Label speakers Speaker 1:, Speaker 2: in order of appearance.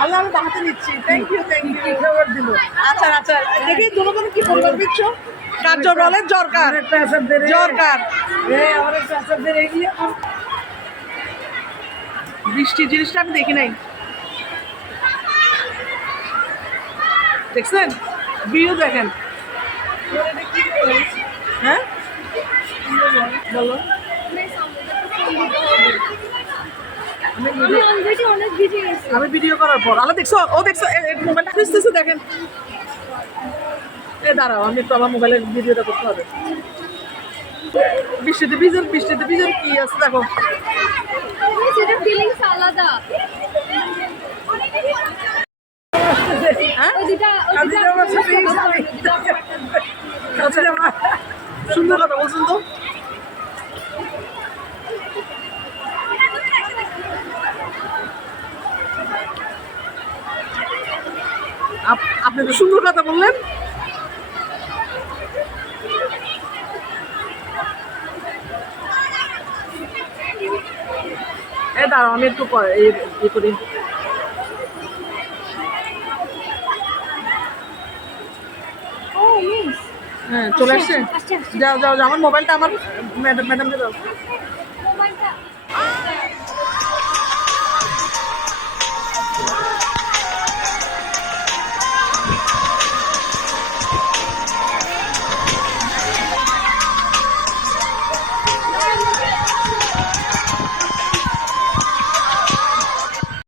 Speaker 1: নিচ্ছি। Thank you thank you
Speaker 2: কি খবর দিল?
Speaker 1: আচ্ছা আচ্ছা। দেখি দুজন কি পরিবার দিচ্ছ জরকার
Speaker 2: আসার দে
Speaker 1: জরকার।
Speaker 2: এ। আমার একটা আসার দে রে এগিয়ে আয়।
Speaker 1: বৃষ্টি জিনিসটা আমি দেখি নাই। দেখছেন? ভিউ দেখেন। হ্যাঁ? বলো। আমি ভিডিও করার পর। আলো দেখছ? ও দেখছ? মোবাইলটা খুঁজতেছে দেখেন। এ দাঁড়াও আমি একটু আমার মোবাইলের ভিডিওটা করতে হবে। বৃষ্টিতে বিজন বৃষ্টিতে বিজন কি আছে দেখো।
Speaker 3: সেটা ফিলিংস আলাদা।
Speaker 1: হ্যাঁ?
Speaker 3: ওই দুটা ওই
Speaker 2: আমি
Speaker 3: দুটা
Speaker 2: আমার সাথে এই
Speaker 3: কথা
Speaker 2: সাথে-
Speaker 3: বলো, দুটা কথা বলো।
Speaker 2: আচ্ছা, আমার-
Speaker 1: সুন্দর কথা বলছেন তো আপ- আপনি তো সুন্দর কথা বললেন। এ দাঁড়াও আমি একটু ই করি। হ্যাঁ চলে আসছে। যাও যাও যাও আমার মোবাইলটা আমার ম্যাডাম ম্যাডামকে দাও।